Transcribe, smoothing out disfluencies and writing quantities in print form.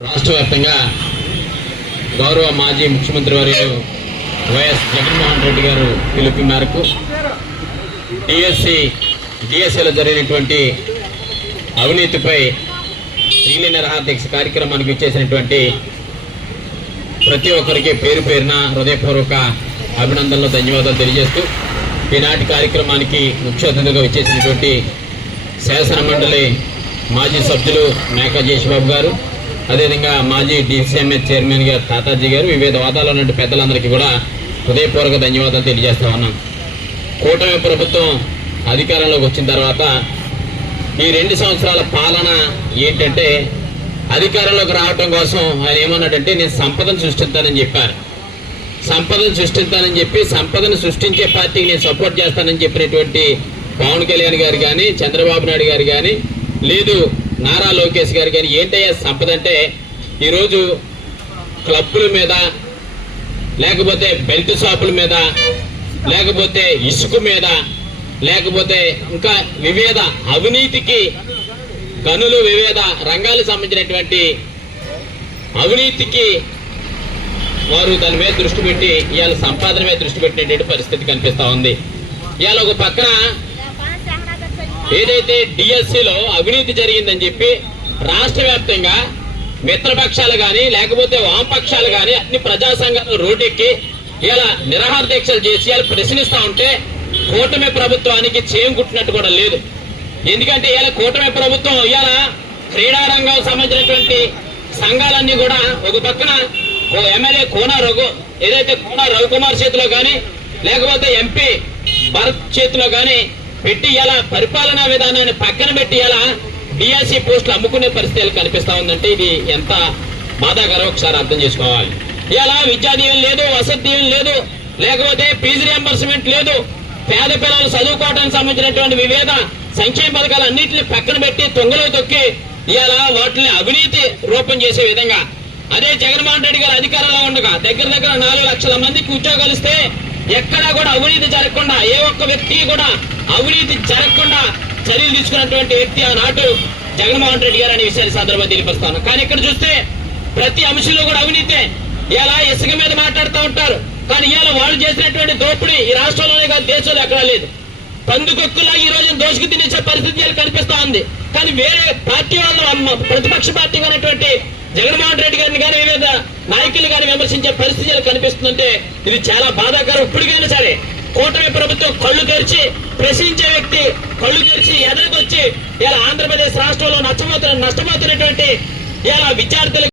రాష్ట్ర వ్యాప్తంగా గౌరవ మాజీ ముఖ్యమంత్రి వర్యులు వైఎస్ జగన్మోహన్ రెడ్డి గారు పిలుపు మేరకు డిఎస్సిలో జరిగినటువంటి అవినీతిపై రీలే నిరాహార దీక్ష కార్యక్రమానికి ఇచ్చేసినటువంటి ప్రతి ఒక్కరికి పేరు పేరున హృదయపూర్వక అభినందనలు ధన్యవాదాలు తెలియజేస్తూ ఈనాటి కార్యక్రమానికి ముఖ్య అతిథిగా ఇచ్చేసినటువంటి శాసన మండలి మాజీ సభ్యులు మేకా జేషబాబు గారు, అదేవిధంగా మాజీ డిసిఎంఎస్ చైర్మన్ గారు తాతాజీ గారు, వివిధ హోదాలో ఉన్న పెద్దలందరికీ కూడా హృదయపూర్వక ధన్యవాదాలు తెలియజేస్తా ఉన్నాం. కూటమి ప్రభుత్వం అధికారంలోకి వచ్చిన తర్వాత ఈ 2 సంవత్సరాల పాలన ఏంటంటే, అధికారంలోకి రావటం కోసం ఆయన ఏమన్నాడంటే నేను సంపదను సృష్టిస్తానని చెప్పారు. సంపదను సృష్టిస్తానని చెప్పి సంపదను సృష్టించే పార్టీకి నేను సపోర్ట్ చేస్తానని చెప్పినటువంటి పవన్ కళ్యాణ్ గారు కానీ, చంద్రబాబు నాయుడు గారు కానీ, లేదు నారా లోకేష్ గారు కానీ ఏంటయ్యా సంపద అంటే, ఈరోజు క్లబ్బుల మీద, లేకపోతే బెల్ట్ షాపుల మీద, లేకపోతే ఇసుక మీద, లేకపోతే ఇంకా వివిధ అవినీతికి గనులు వివిధ రంగాలకు సంబంధించినటువంటి అవినీతికి వారు దాని మీద దృష్టి పెట్టి ఇవాళ సంపాదన మీద దృష్టి పెట్టినటువంటి పరిస్థితి కనిపిస్తా ఉంది. ఇవాళ ఒక పక్కన ఏదైతే డిఎస్సిలో అవినీతి జరిగిందని చెప్పి రాష్ట్ర వ్యాప్తంగా మిత్రపక్షాలు కానీ, లేకపోతే వామపక్షాలు కానీ అన్ని ప్రజా సంఘాలు రోడ్డెక్కి ఇలా నిరాహార దీక్షలు చేసి ఇలా ప్రశ్నిస్తా ఉంటే కూటమి ప్రభుత్వానికి చేయం కుట్టినట్టు కూడా లేదు. ఎందుకంటే ఇలా కూటమి ప్రభుత్వం ఇవాళ క్రీడారంగం సంబంధించినటువంటి సంఘాలన్నీ కూడా ఒక పక్కన ఎమ్మెల్యే ఏదైతే కోన రవికుమార్ చేతిలో కానీ, లేకపోతే ఎంపీ భరత్ చేతిలో కానీ పెట్టి ఇలా పరిపాలనా విధానాన్ని పక్కన పెట్టి ఇలా డిఎస్సి పోస్టులు అమ్ముకునే పరిస్థితులు కనిపిస్తా ఉందంటే ఇది ఎంత బాధాకరం ఒకసారి అర్థం చేసుకోవాలి. ఇలా విద్యా దీవెన లేదు, వసతి దీవెన లేదు, లేకపోతే ఫీజు రియంబర్స్మెంట్ లేదు, పేద పిల్లలు చదువుకోవడానికి సంబంధించినటువంటి వివిధ సంక్షేమ పథకాలు అన్నింటినీ పక్కన పెట్టి తొంగలో తొక్కి ఇలా వాటిని అవినీతి రూపం చేసే విధంగా, అదే జగన్మోహన్ రెడ్డి గారు అధికారంలో ఉండగా దగ్గర 4 లక్షల మందికి ఉద్యోగాలు ఇస్తే ఎక్కడా కూడా అవినీతి జరగకుండా, ఏ ఒక్క వ్యక్తికి కూడా అవినీతి జరగకుండా చర్యలు తీసుకున్నటువంటి వ్యక్తి ఆనాడు జగన్మోహన్ రెడ్డి గారు అనే విషయాన్ని సందర్భంగా తెలియపరుస్తాను. కానీ ఇక్కడ చూస్తే ప్రతి అంశంలో కూడా అవినీతే. ఇలా ఇసుక మీద మాట్లాడుతూ ఉంటారు, కానీ ఇవాళ వాళ్ళు చేసినటువంటి దోపిడీ ఈ రాష్ట్రంలోనే కాదు దేశంలో ఎక్కడా లేదు. పందుకొక్కులా ఈ రోజు దోసుకు తినేసే పరిస్థితి కనిపిస్తా ఉంది. కానీ వేరే పార్టీ వాళ్ళు ప్రతిపక్ష పార్టీ అనేటువంటి జగన్మోహన్ రెడ్డి గారిని కానీ వివిధ నాయకులు కానీ విమర్శించే పరిస్థితులు కనిపిస్తుందంటే ఇది చాలా బాధాకరం. ఇప్పటికైనా సరే కూటమి ప్రభుత్వం కళ్ళు తెరిచి ప్రశ్నించే వ్యక్తి కళ్ళు తెరిచి ఎదురుకొచ్చి ఇలా ఆంధ్రప్రదేశ్ రాష్ట్రంలో నష్టపోతున్నటువంటి ఇలా విద్యార్థులు